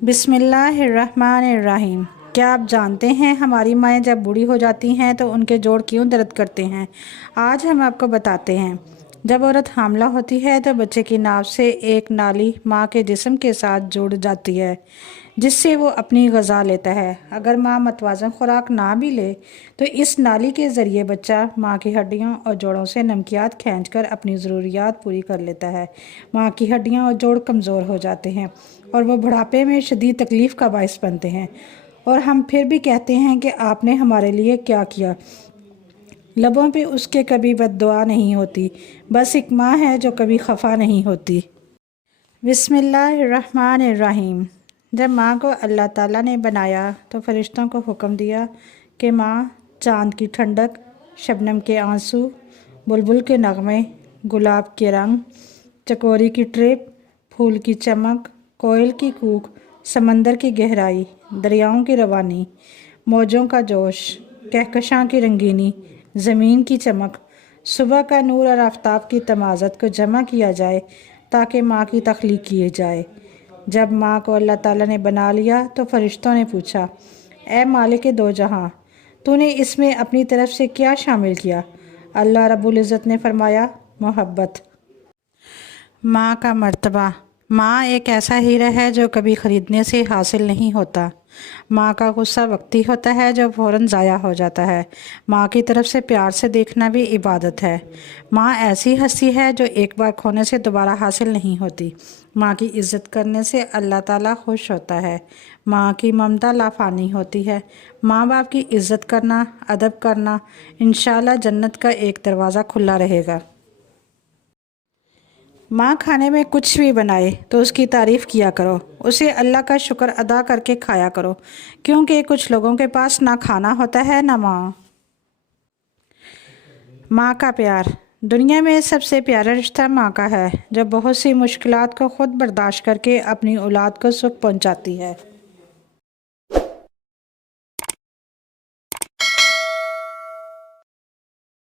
बिस्मिल्लाहिर्रहमानिर्रहीम। क्या आप जानते हैं हमारी माएँ जब बूढ़ी हो जाती हैं तो उनके जोड़ क्यों दर्द करते हैं? आज हम आपको बताते हैं। जब औरत हामला होती है तो बच्चे की नाभ से एक नाली माँ के जिस्म के साथ जुड़ जाती है, जिससे वो अपनी ग़िज़ा लेता है। अगर माँ मतवाज़न खुराक ना भी ले तो इस नाली के ज़रिए बच्चा माँ की हड्डियों और जोड़ों से नमकियात खींचकर अपनी ज़रूरियात पूरी कर लेता है। माँ की हड्डियाँ और जोड़ कमज़ोर हो जाते हैं और वो बुढ़ापे में शदीद तकलीफ़ का बायस बनते हैं। और हम फिर भी कहते हैं कि आपने हमारे लिए क्या किया। लबों पे उसके कभी बद्दुआ नहीं होती, बस एक माँ है जो कभी खफा नहीं होती। बिस्मिल्लाहिर्रहमानिर्रहीम। जब माँ को अल्लाह ताला ने बनाया तो फरिश्तों को हुक्म दिया कि माँ चाँद की ठंडक, शबनम के आंसू, बुलबुल के नगमे, गुलाब के रंग, चकोरी की ट्रिप, फूल की चमक, कोयल की कूक, समंदर की गहराई, दरियाओं की रवानी, मौजों का जोश, कहकशां की रंगीनी, ज़मीन की चमक, सुबह का नूर और आफ़ताब की तमाज़त को जमा किया जाए ताकि माँ की तख्लीक की जाए। जब माँ को अल्लाह ताला ने बना लिया तो फरिश्तों ने पूछा, ए मालिक दो जहां, तूने इसमें अपनी तरफ से क्या शामिल किया? अल्लाह रब्बुल इज़्ज़त ने फरमाया, मोहब्बत। माँ का मर्तबा। माँ एक ऐसा हीरा है जो कभी ख़रीदने से हासिल नहीं होता। माँ का गुस्सा वक्ती होता है जो फ़ौरन ज़ाया हो जाता है। माँ की तरफ से प्यार से देखना भी इबादत है। माँ ऐसी हस्ती है जो एक बार खोने से दोबारा हासिल नहीं होती। माँ की इज़्ज़त करने से अल्लाह ताला खुश होता है। माँ की ममता लाफ़ानी होती है। माँ बाप की इज़्ज़त करना, अदब करना, इंशाअल्लाह जन्नत का एक दरवाज़ा खुला रहेगा। माँ खाने में कुछ भी बनाए तो उसकी तारीफ़ किया करो, उसे अल्लाह का शुक्र अदा करके खाया करो, क्योंकि कुछ लोगों के पास ना खाना होता है ना माँ। माँ का प्यार। दुनिया में सबसे प्यारा रिश्ता माँ का है, जो बहुत सी मुश्किलात को खुद बर्दाश्त करके अपनी औलाद को सुख पहुँचाती है।